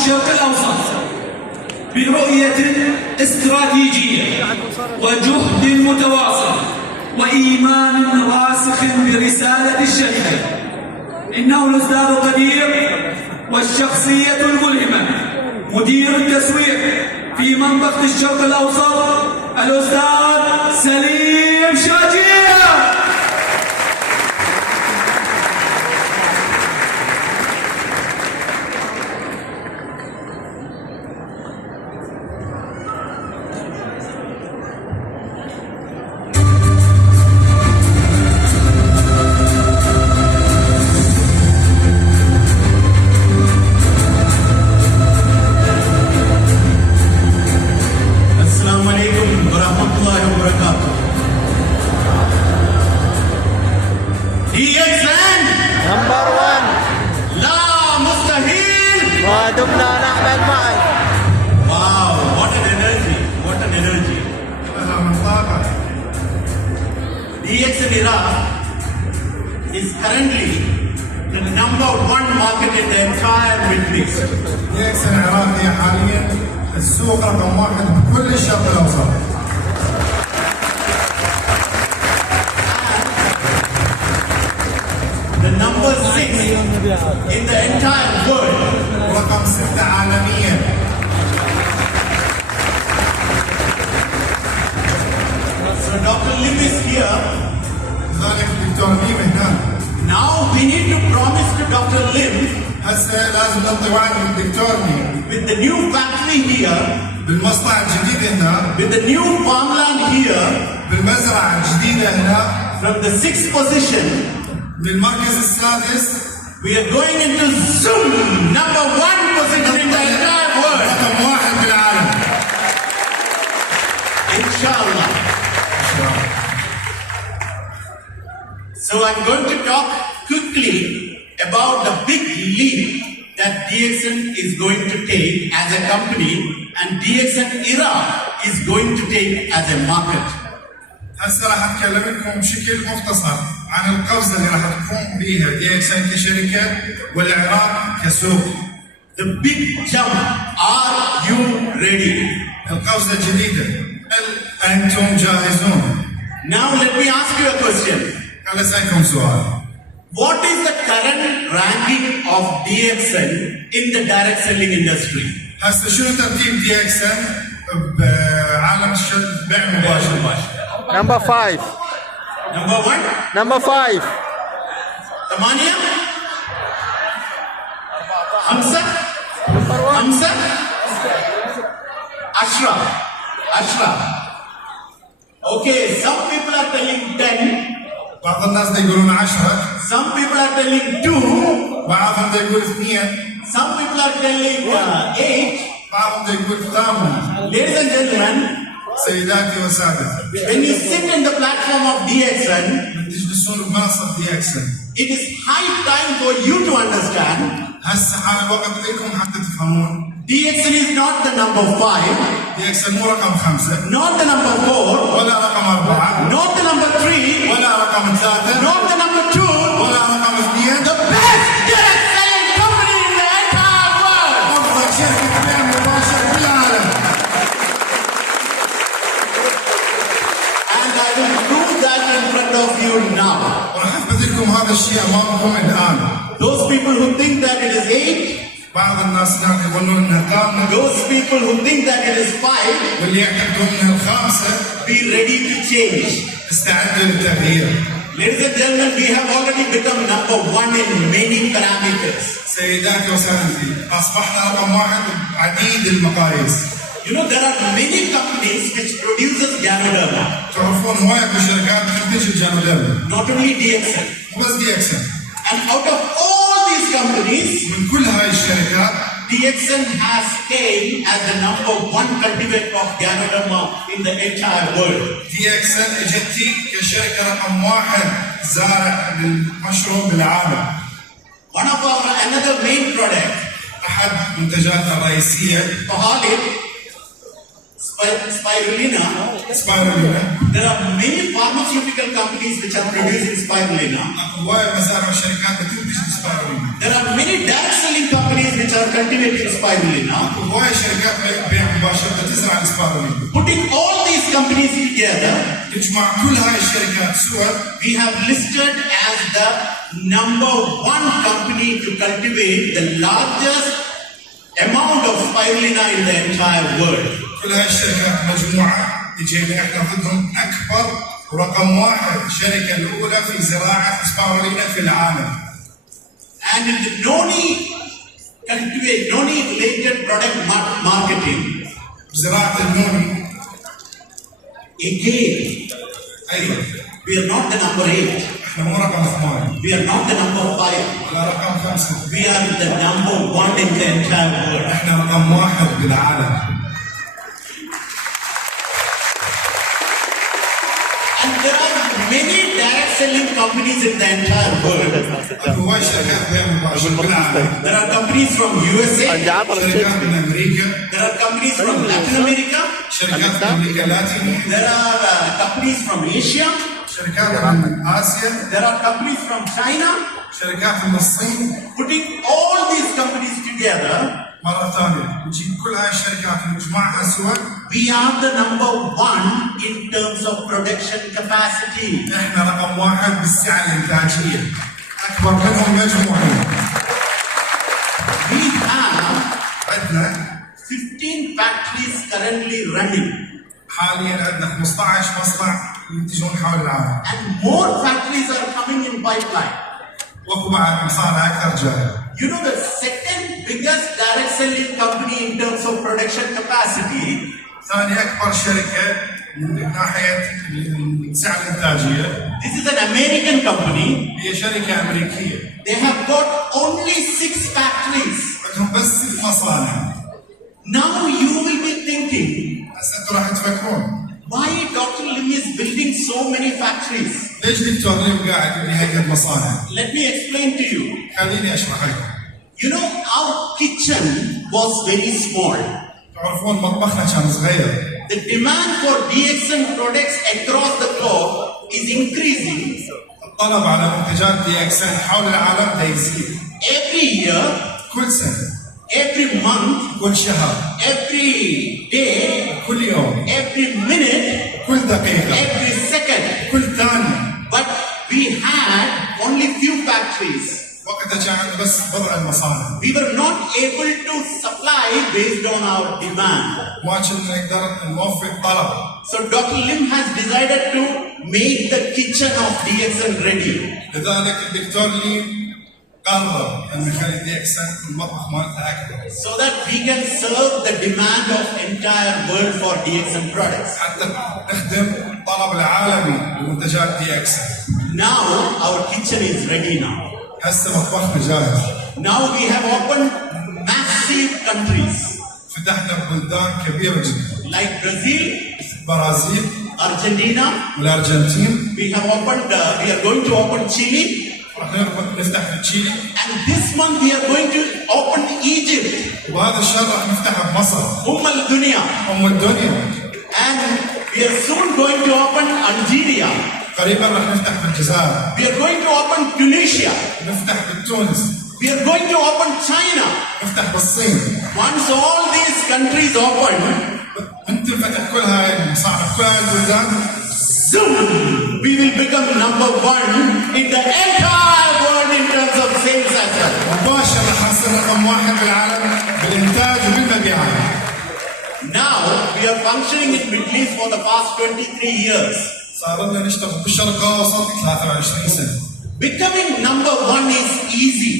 الشرق الأوسط برؤية استراتيجية وجهد متواصل وإيمان راسخ برسالة الشركة. إنه الأستاذ القدير والشخصية الملهمة مدير التسويق في منطقة الشرق الأوسط الأستاذ سليم شركة. دمنا نعمل معا. Wow, what an energy, what an energy. DXN Iraq is currently the #1 market in the entire Middle East. DXN Iraq هي حاليا السوق رقم 1 بكل الشرق الأوسط. The #6 in the entire world. رقم 6 عالميا. So Dr. Lim is here. لذلك الدكتور ليم هنا. Now we need to promise to Dr. Lim. هسه لازم نعطي وعد للدكتور ليم. With the new factory here. بالمصنع الجديد هنا. With the new farmland here. بالمزرعة الجديدة هنا. From the 6th position. بالمركز السادس. We are going into Zoom #1 position in the entire world. رقم 1 بالعالم. Inshallah. So I'm going to talk quickly about the big leap that DXN is going to take as a company and DXN Iraq is going to take as a market. هسه راح اتكلم لكم بشكل مختصر عن القفزه اللي راح تقوم بها DXN كشركه والعراق كسوق. The big jump. Are you ready? القفزه الجديده. هل انتم جاهزون؟ Now let me ask you a question. خليني اسالكم سؤال. What is the current ranking of DXN in the direct selling industry? هسه شنو ترتيب DXN بعالم البيع المباشر؟ Number 5. Number 1. Number 5. 8 5 5 10. Okay, some people are telling 10. بعض الناس يقولون 10. Some people are telling 2. بعضهم يقول 2. Some people are telling 8. بعضهم يقول 8. Ladies and gentlemen, سيداتي وسادتي. when you sit in the platform of DXN, تجلسون بمنصة DXN. it is high time for you to understand. هسه حان الوقت لكم حتى تفهمون. DXN is not the number 5. DXN مو رقم 5. Not the number 4. ولا رقم 4. Not the number 3. ولا رقم 3. Not the number 2. ولا رقم 2. The best direct selling company in the entire world. أفضل شركة بيع مباشر في العالم. And I will prove that in front of you now. وراح اثبت لكم هذا الشيء امامكم الان. Those people who think that it is 8. بعض الناس يظنون انها 8. Those people who think that it is 5. واللي يعتقدون انها 5. Be ready to change. استعدوا للتغيير. Ladies and gentlemen, we have already become #1 in many parameters. سيداتي وسادتي، اصبحنا رقم 1 بعديد المقاييس. You know, there are many companies which produces Ganoderma. تعرفون هواية من الشركات تنتج الجانوديرما. Not only DXN. مو بس DXN. And out of all these companies, من كل هاي الشركات DXN has came as the #1 cultivator of Ganoderma in the entire world. DXN اجتي كشركة رقم 1 زارع للمشروب بالعالم. One of our another main product, احد منتجاتنا الرئيسية Tahalik, spirulina. سبايرولينا. There are many pharmaceutical companies which are producing spirulina. هواية مزارع وشركات بتنتج سبايرولينا. There are many direct selling companies which are cultivating spirulina. هواية شركات بيع مباشر بتزرع السبايرولينا. Putting all these companies together, تجمع كل هاي الشركات سوا. we have listed as the number one company to cultivate the largest amount of spirulina in the entire world. كل هاي الشركات مجموعة يجينا احنا ضدهم اكبر ورقم واحد الشركة الاولى في زراعة سبايرولينا في العالم. And in the noni related product marketing, زراعة النوني again, ايضا we are not the number 8. احنا مو رقم 8 We are not the number 5. ولا رقم 5. We are the number 1 in the entire world. احنا رقم 1 بالعالم. And there are many direct selling companies in the entire world. هواي شركات بيع مباشر بالعالم. There are companies from USA. شركات من امريكا. There are companies from Latin America. شركات من امريكا اللاتينية. There are companies from Asia. شركات من اسيا. There are companies from China. شركات من الصين. Putting all these companies together, مرة ثانية نجيب كل هاي الشركات ونجمعها سوا. we are the number 1 in terms of production capacity. احنا رقم 1 بالسعة الانتاجية. اكبر منهم مجموعين. We have عندنا 15 factories currently running. حاليا عندنا 15 مصنع ينتجون حول العالم. And more factories are coming in pipeline. واكو بعد مصانع اكثر جايه. You know the second biggest direct selling company in terms of production capacity. ثاني اكبر شركه من ناحيه السعه الانتاجيه. This is an American company. هي شركه امريكيه. They have got only 6 factories. عندهم بس 6 مصانع. Now you will be thinking, هسه انتم راح تفكرون why Dr. Lim is building so many factories? ليش دكتور ليم قاعد يبني هاي المصانع؟ Let me explain to you. خليني اشرح لكم. You know, our kitchen was very small. تعرفون مطبخنا كان صغير. The demand for DXN products across the globe is increasing. الطلب على منتجات دي اكسن حول العالم دا يزيد. Every year, كل سنه. every month, كل شهر. every day, كل يوم. every minute, كل دقيقه. every second. كل ثانيه. But we had only few factories. وقتها كان بس بضع المصانع. We were not able to supply based on our demand. ما كنا نقدر نوفي الطلب. So Dr. Lim has decided to make the kitchen of DXN ready. لذلك الدكتور لي قرر ان يخلي دي اكسن المطبخ مالته اكبر. So that we can serve the demand of entire world for DXN products. حتى نخدم الطلب العالمي لمنتجات دي اكسن. Now our kitchen is ready now. هسه مطبخنا جاهز. Now we have opened massive countries. فتحنا بلدان كبيره جدا. Like Brazil, برازيل. Argentina. والارجنتين. We have opened. We are going to open Chile. راح نفتح في تشيلي. And this month we are going to open Egypt. وهذا الشهر راح نفتحها بمصر. الدنيا. الدنيا. And we are soon going to open Algeria. قريبا راح نفتح بالجزائر. We are going to open Tunisia. نفتح بالتونس. We are going to open China. نفتح بالصين. Once all these countries open, من تنفتح كل هاي المصانع كل هاي البلدان soon we will become number 1 in the entire world in terms of sales as well. مباشرة راح نصير رقم 1 بالعالم بالإنتاج وبالمبيعات. Now we are functioning in Middle East for the past 23 years. صار لنا نشتغل بالشرق الأوسط 23 سنة. Becoming number 1 is easy.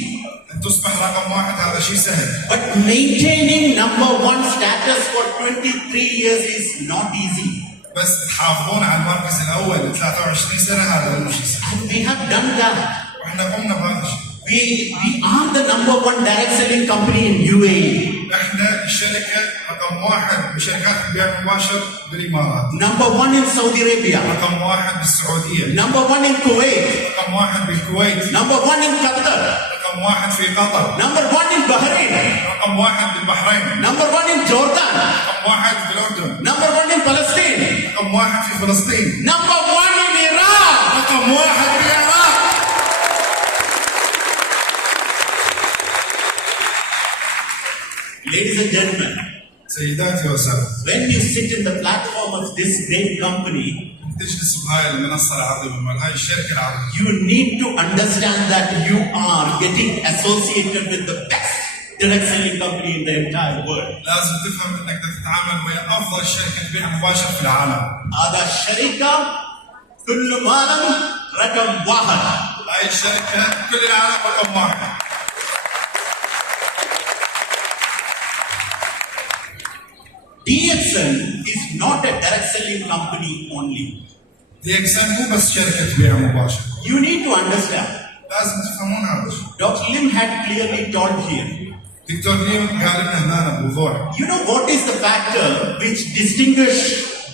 أن تصبح رقم 1 هذا شيء سهل. But maintaining number 1 status for 23 years is not easy. بس تحافظون على المركز الأول 23 سنة هذا مو شيء سهل. And we have done that. وإحنا قمنا بهذا الشيء. We are the number 1 direct selling company in UAE. احنا الشركة رقم 1 بشركات البيع المباشر بالإمارات. Number 1 in Saudi Arabia. رقم 1 بالسعودية. Number 1 in Kuwait. رقم 1 بالكويت. Number 1 in Qatar. رقم 1 في قطر. Number 1 in Bahrain. رقم 1 بالبحرين. Number 1 in Jordan. رقم 1 بالأردن. Number 1 رقم واحد في فلسطين. Number one in Iraq. رقم واحد في العراق. Ladies and gentlemen, سيداتي وسادتي، when you sit in the platform of this great company, تجلس بهاي المنصة العظيمة، بهاي الشركة العظيمة. you need to understand that you are getting associated with the best direct selling company in the entire world. لازم تفهم انك تتعامل ويا افضل شركة بيع مباشر في العالم. هذا الشركة كل مالهم رقم واحد. هاي الشركة كل العالم رقم واحد. DXN is not a direct selling company only. DXN مو بس شركة بيع مباشر. You need to understand. لازم تفهمون هذا الشيء. Dr. Lim had clearly told here. دكتور ليم قال لنا هنا بوضوح. You know what is the factor which distinguish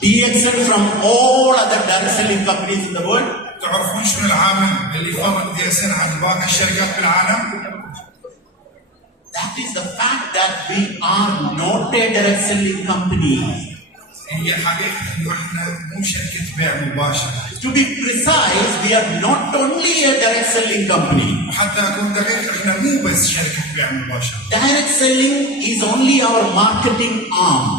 DXN from all other direct selling companies in the world? تعرفون شنو العامل اللي يفرق DXN عن باقي الشركات بالعالم؟ That is the fact that we are not a direct selling company. هي حقيقة انه احنا مو شركة بيع مباشر. To be precise, we are not only a direct selling company. وحتى اكون دقيق احنا مو بس شركة بيع مباشر. Direct selling is only our marketing arm.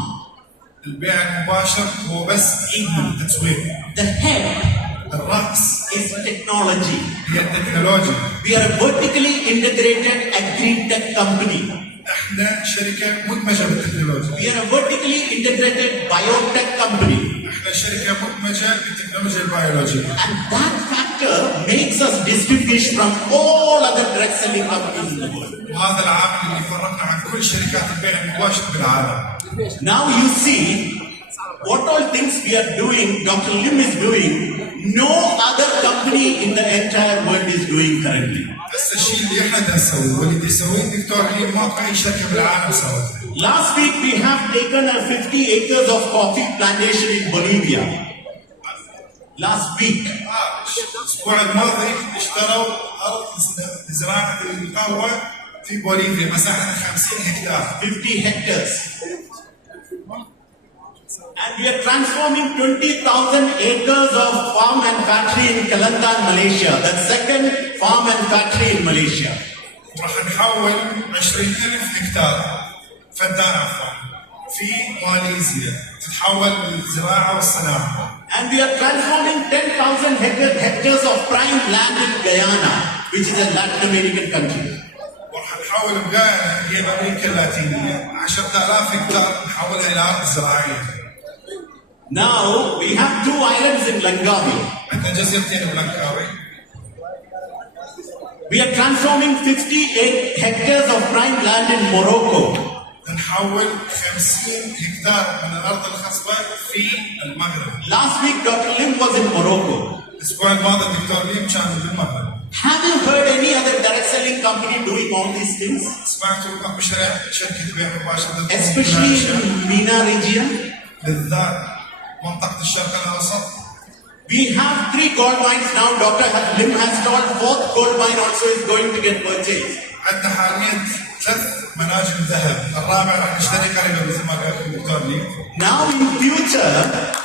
البيع المباشر هو بس ايد من التسويق. The head الرأس is technology. هي التكنولوجيا. We are a vertically integrated agri-tech company. احنا شركة مدمجة بالتكنولوجيا. We are a vertically integrated biotech company. احنا شركة مدمجة بالتكنولوجيا البيولوجية. And that factor makes us distinguish from all other direct selling companies in the world. وهذا العامل اللي يفرقنا عن كل شركات البيع المباشر بالعالم. Now you see what all things we are doing, Dr. Lim is doing, no other company in the entire world is doing currently. بس الشيء اللي احنا نسويه واللي يسويه الدكتور ليم ماكو اي شركة بالعالم سوته. Last week we have taken a 50 acres of coffee plantation in Bolivia. Last week. الاسبوع الماضي اشتروا ارض لزراعة القهوة في بوليفيا مساحتها 50 هكتار. 50 hectares. And we are transforming 20,000 acres of farm and factory in Kelantan, Malaysia. The second farm and factory in Malaysia. راح نحول 20,000 هكتار فدان عفوا في ماليزيا تتحول للزراعة والصناعة. And we are transforming 10,000 hectares of prime land in Guyana, which is a Latin American country. وراح نحول بغانا هي بأمريكا اللاتينية 10,000 هكتار نحولها إلى أرض زراعية. Now we have 2 islands in Langkawi. عندنا جزيرتين بلانكاوي. We are transforming 58 hectares of prime land in Morocco. نحول 50 هكتار من الأرض الخصبة في المغرب. Last week Dr. Lim was in Morocco. الأسبوع الماضي الدكتور ليم كان بالمغرب. Have you heard any other direct selling company doing all these things? سمعتوا ماكو شركة بيع مباشر Especially in MENA region? بالذات منطقة الشرق الأوسط. We have 3 gold mines now. Dr. Lim has told 4th gold mine also is going to get purchased. عندنا حاليا 3 مناجم ذهب، الرابع راح نشتري قريبا مثل ما قال الدكتور لي. Now in future,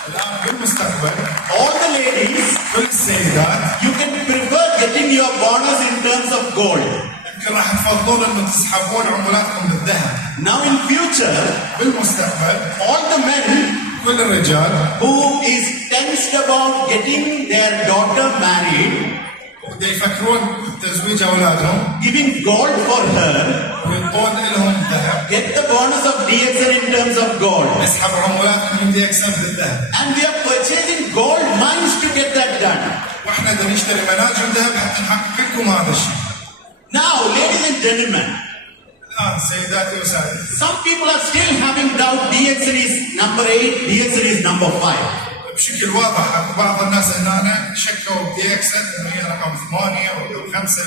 الآن بالمستقبل all the ladies, كل السيدات you can prefer getting your bonus in terms of gold. يمكن راح تفضلون انه تسحبون عمولاتكم بالذهب. Now in future, بالمستقبل all the men كل الرجال who is tensed about getting their daughter married, ودا يفكرون بتزويج اولادهم giving gold for her, ويعطون لهم ذهب. get the bonus of DXN in terms of gold. يسحبوا عمولاتهم من DXN بالذهب. And we are purchasing gold mines to get that done. واحنا بدنا نشتري مناجم ذهب حتى نحقق لكم هذا الشيء. Now, ladies and gentlemen, الان سيداتي وسادتي some people are still having doubt DXN is number 8, DXN is number 5. بشكل واضح اكو بعض الناس هنا شكوا DXN انه هي رقم 8 او رقم 5.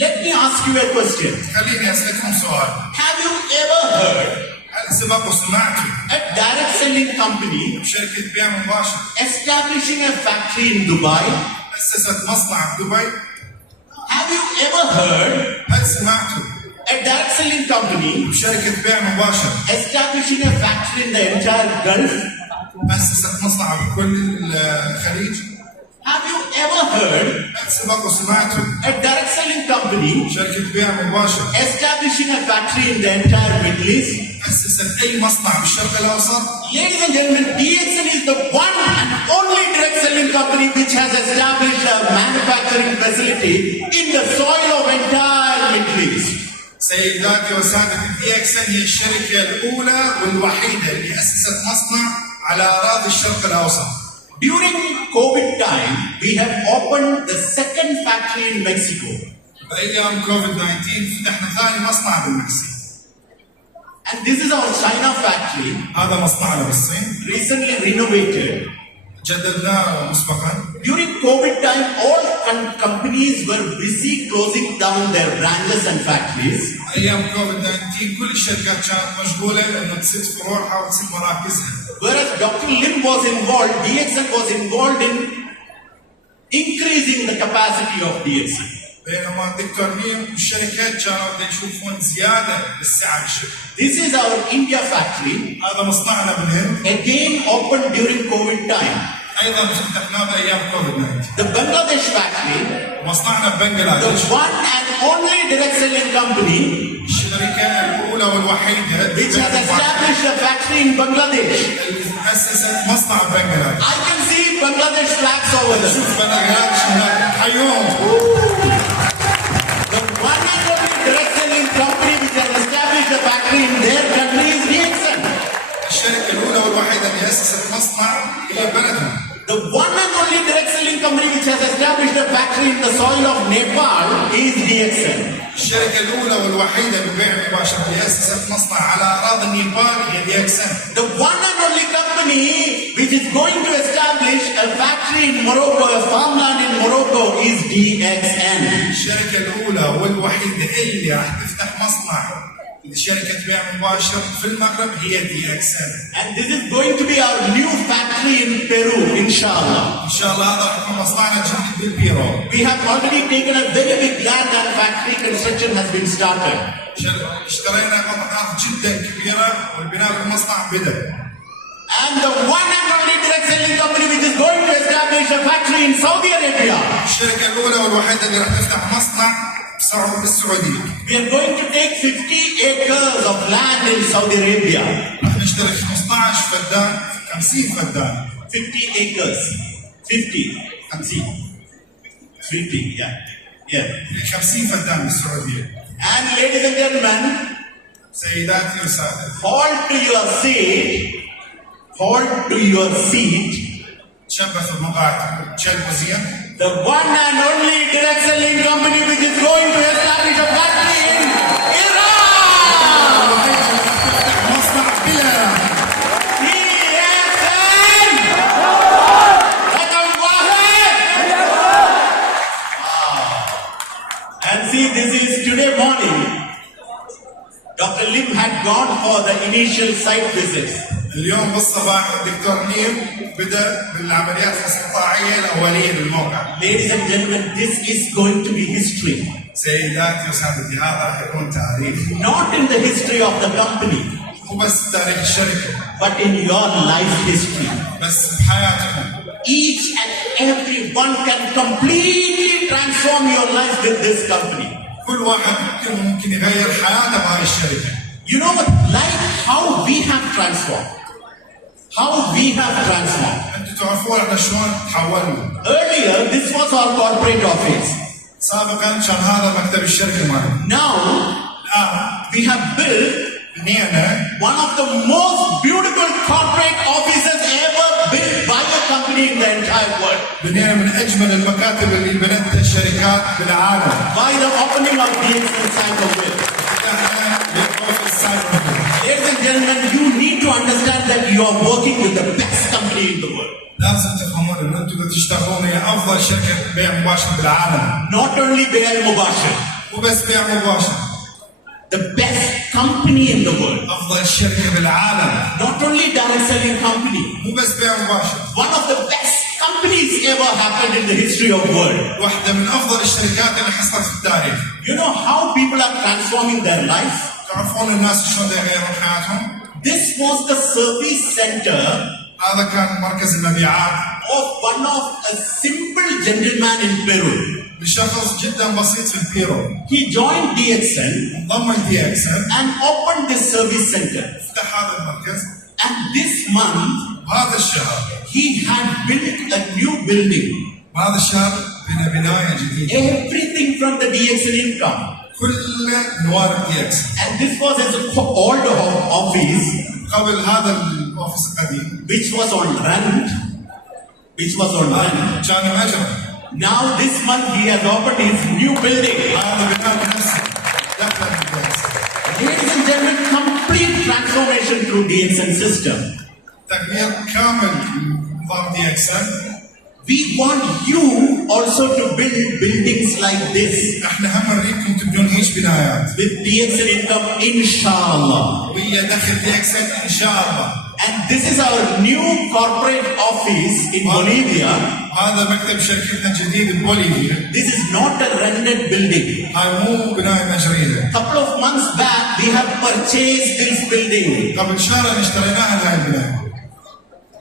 Let me ask you a question. خليني اسالكم سؤال. Have you ever heard هل سبق وسمعتوا a direct selling company شركة بيع مباشر establishing a factory in Dubai? أسست مصنع في دبي؟ Have you ever heard هل سمعتوا a direct selling company شركة بيع مباشر establishing a factory in the entire Gulf? أسست مصنع بكل الخليج. Have you ever heard سبق وسمعتوا a direct selling company شركة بيع مباشر establishing a factory in the entire Middle East? أسست أي مصنع بالشرق الأوسط؟ Ladies and gentlemen, DXN is the one and only direct selling company which has established a manufacturing facility in the soil of entire Middle East. سيداتي وسادتي، DXN هي الشركة الأولى والوحيدة اللي أسست مصنع على أراضي الشرق الأوسط. During COVID time, we have opened the second factory in Mexico. بأيام كوفيد-19 فتحنا ثاني مصنع بالمكسيك. And this is our China factory, هذا مصنعنا بالصين. recently renovated. جددناه مسبقا. During COVID time, all companies were busy closing down their branches and factories. أيام كوفيد-19 كل الشركات كانت مشغولة إنه تسد فروعها وتسد مراكزها. Whereas Dr. Lim was involved, DXN was involved in increasing the capacity of DXN. بينما الدكتور ليم والشركات كانوا يشوفون زيادة بالسعة بالشركة. This is our India factory, هذا مصنعنا بالهند. again opened during COVID time. أيضا فتحناه بأيام كوفيد-19. The Bangladesh factory, مصنعنا the ببنغلاديش. one and only direct selling company الشركة الأولى والوحيدة which has established a factory in Bangladesh. اللي أسست مصنع ببنغلاديش. I can see Bangladesh flags over there. شوف بنغلاديش هناك حيوم. The one and only direct selling company which has established a factory in their country is DXN. الشركة الأولى والوحيدة اللي أسست مصنع هي بلدهم. The one and only direct selling company which has established a factory in the soil of Nepal is DXN. الشركة الأولى والوحيدة بالبيع المباشر اللي أسست مصنع على أراضي نيبال هي DXN. The one and only company which is going to establish a factory in Morocco, a farmland in Morocco, is DXN. الشركة الأولى والوحيدة اللي راح تفتح مصنع لشركة بيع مباشر في المغرب هي DXN. And this is going to be our new factory in Peru, inshallah. إن شاء الله هذا راح يكون مصنعنا الجديد بالبيرو. We have already taken a very big land and factory construction has been started. اشترينا قطعات جدا كبيرة والبناء بالمصنع بدأ. And the one and only direct selling company which is going to establish a factory in Saudi Arabia. الشركة الأولى والوحيدة اللي راح تفتح مصنع بالسعودية. We are going to take 50 acres of land in Saudi Arabia. راح نشتري 15 فدان 50 فدان. 50 acres. 50, yeah. 50 فدان بالسعودية. And ladies and gentlemen, سيداتي وسادتي. Hold to your seat. تشبثوا بمقاعدكم. تشبثوا زين. The one and only direct selling company which is going to establish a factory in Iran. مصنع بلا. DXN. رقم واحد. And see, this is today morning. Dr. Lim had gone for the initial site visits. اليوم بالصباح الدكتور ليم بدأ بالعمليات الاستطاعية الأولية للموقع. Ladies and gentlemen, this is going to be history. سيداتي وسادتي هذا حيكون تاريخ. Not in the history of the company, مو بس تاريخ الشركة. but in your life history. بس بحياتكم. Each and every one can completely transform your life with this company. كل واحد ممكن يغير حياته بهاي الشركة. You know, like how we have transformed. أنتم تعرفون احنا شلون تحولنا. Earlier, this was our corporate office. سابقا كان هذا مكتب الشركة مالنا. Now, we have built one of the most beautiful corporate offices ever built by a company in the entire world. بنينا من أجمل المكاتب اللي بنتها الشركات بالعالم. By the opening of DXN Cyberware. Ladies and gentlemen, you need to understand that you are working with the best company in the world. لازم تفهمون ان انتم تشتغلون ويا افضل شركه بيع مباشر بالعالم. Not only بيع مباشر. مو بس بيع مباشر. The best company in the world. افضل شركه بالعالم. Not only direct selling company. مو بس بيع مباشر. One of the best companies ever happened in the history of the world. واحده من افضل الشركات اللي حصلت في التاريخ. You know how people are transforming their life? تعرفون الناس شلون يغيرون حياتهم؟ This was the service center هذا كان مركز المبيعات of one of a simple gentleman in Peru. لشخص جدا بسيط في البيرو. He joined DXN انضم لDXN and opened this service center. افتح هذا المركز. And this month, هذا الشهر he had built a new building. هذا الشهر بنى بناية جديدة. Everything from the DXN income. كله موارد DXN. And this was his old office, قبل هذا الاوفيس القديم which was on rent. كان مأجر. Now this month he has opened his new building. هذا بناء بنفسه دخل DXN. Ladies and gentlemen, complete transformation through DXN system. تغيير كامل نظام DXN. We want you also to build buildings like this احنا هم نريدكم تبنون هيج بنايات with DXN income, inshallah. ويا دخل DXN ان شاء الله. And this is our new corporate office in Bolivia. هذا مكتب شركتنا الجديد ببوليفيا. This is not a rented building. هاي مو بناية مجرية. Couple of months back, we have purchased this building. قبل شهر اشتريناها هاي البناية.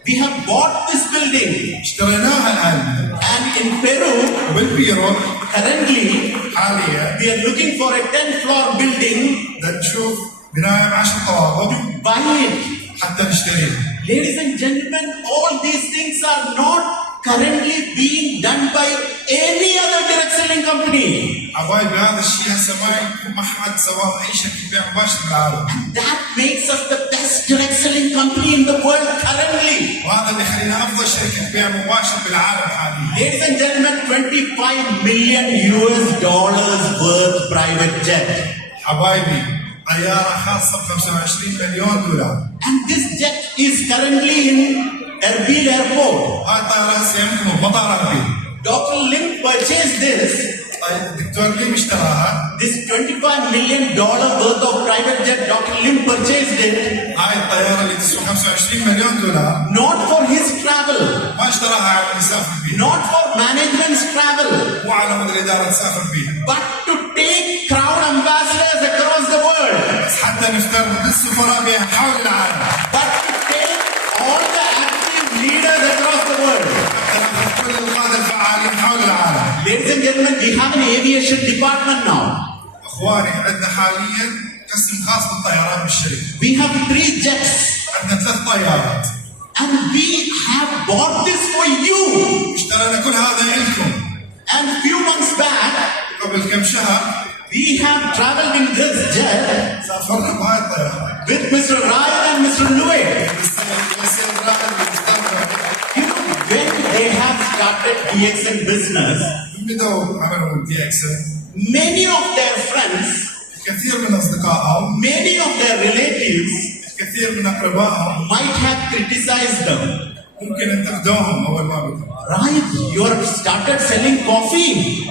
We have bought this building. اشتريناها الآن. And in Peru, بالبيرو currently, حاليا we are looking for a 10-floor building. نشوف بناية ب10 طوابق Buy it. حتى نشتريها. Ladies and gentlemen, all these things are not currently being done by any other direct selling company. حبايبي هذا الشيء هسه ما حد سواه اي شركة بيع مباشر بالعالم. That makes us the best direct selling company in the world currently. وهذا اللي يخلينا افضل شركة بيع مباشر بالعالم حاليا. Ladies and gentlemen, $25 million worth private jet. حبايبي طيارة خاصة ب$25 مليون. And this jet is currently in Erbil airport. هاي الطيارة هسه يمكن بمطار أربيل. Dr. Lim purchased this. الدكتور ليم اشتراها. This $25 million worth of private jet, Dr. Lim purchased it. هاي الطيارة اللي تسوى $25 مليون. Not for his travel. ما اشتراها على يسافر فيها. Not for management's travel. مو على مود الإدارة تسافر فيها. But to take crown ambassadors across the world. بس حتى نفترض السفراء بها حول العالم. But to take all the active leaders across the world. كل القادة الفعالين حول العالم. Ladies and gentlemen, we have an aviation department now. اخواني عندنا حاليا قسم خاص بالطيران بالشركة. We have 3 jets. عندنا 3 طيارات. And we have bought this for you. اشترينا كل هذا لكم. And few months back, قبل كم شهر we have traveled in this jet سافرنا بهاي الطيارات. with Mr. Ryan and Mr. Louis. You know, when they have started DXN business, بدأوا عملوا DXN. many of their friends, كثير من أصدقائهم many of their relatives كثير من أقربائهم might have criticized them. ممكن انتقدوهم أول ما بدأوا. Right, you have started selling coffee.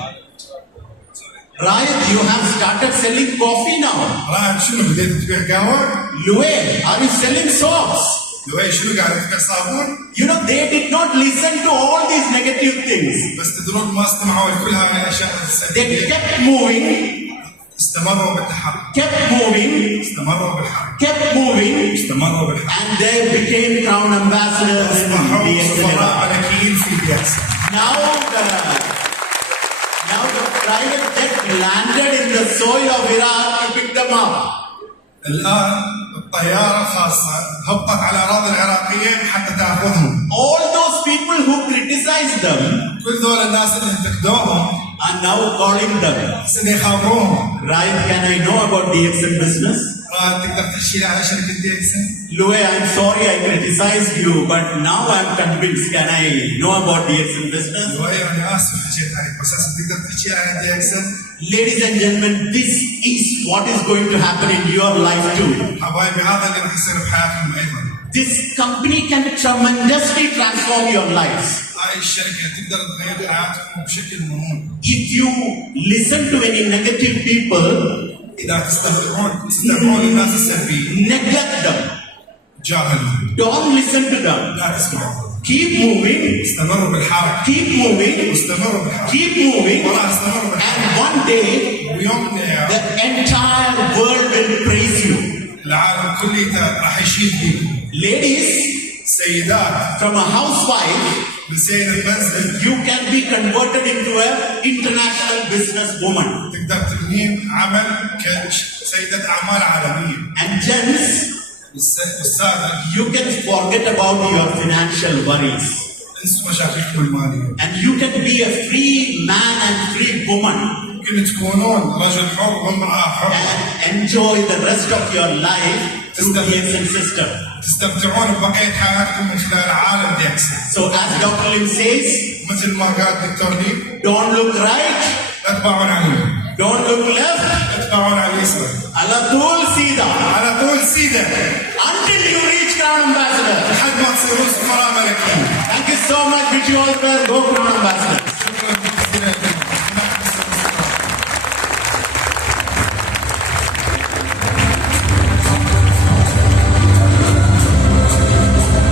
Right, you have started selling coffee now. رايد شنو بديت تبيع قهوة؟ Louis, are you selling soaps? لوي شنو قاعد تبيع صابون؟ You know, they did not listen to all these negative things. بس تدرون ما استمعوا لكل هاي الأشياء They السلبية. kept moving, استمروا بالتحرك. kept moving, استمروا بالحرك. kept moving, استمروا بالحرك. and they became crown ambassadors in أصبحوا DXN. سفراء ملكيين في DXN. Now the private jet landed in the soil of Iraq to pick them up. الآن الطيارة الخاصة هبطت على الأراضي العراقية حتى تأخذهم. All those people who criticized them كل ذول الناس اللي انتقدوهم are now calling them. هسه يخابروهم. Right, can I know about DXN business? تقدر تحكي لي على شركة DXN؟ Louis, I'm sorry I criticized you, but now I'm convinced. Can I know about DXN business? لوي أنا آسف حكيت عليك بس هسه تقدر تحكي لي على DXN؟ Ladies and gentlemen, this is what is going to happen in your life too. حبايبي هذا اللي راح يصير بحياتكم أيضا. This company can tremendously transform your lives. هاي الشركة تقدر تغير حياتكم بشكل مهول. If you listen to any negative people, إذا تستمعون للناس السلبيين neglect them. جاهلهم. Don't listen to them. لا تسمعوا. Keep moving. استمروا بالحركة. Keep moving. واستمروا بالحركة. Keep moving. وراح استمروا بالحركة. And one day, ويوم من الأيام the entire world will praise you. العالم كله راح يشيد بيكم. Ladies, سيدات from a housewife, من سيدة منزل you can be converted into an international businesswoman. تقدر تبنين عمل كسيدة أعمال عالمية. And gents, والسادة you can forget about your financial worries. انسوا مشاكلكم المالية. And you can be a free man and free woman. ممكن تكونون رجل حر وامرأة حرة. And enjoy the rest of your life through the DXN system. تستمتعون ببقية حياتكم من خلال عالم DXN. So as Dr. Lim says, مثل ما قال دكتور لي don't look right, لا تباعون على اليمين. don't look left, لا تباعون على اليسار. على طول سيدا. على طول سيدة. Until you reach Crown Ambassador. لحد ما تصيرون سفراء ملكيين. Thank you so much. Wish you all the best. Go Crown Ambassador.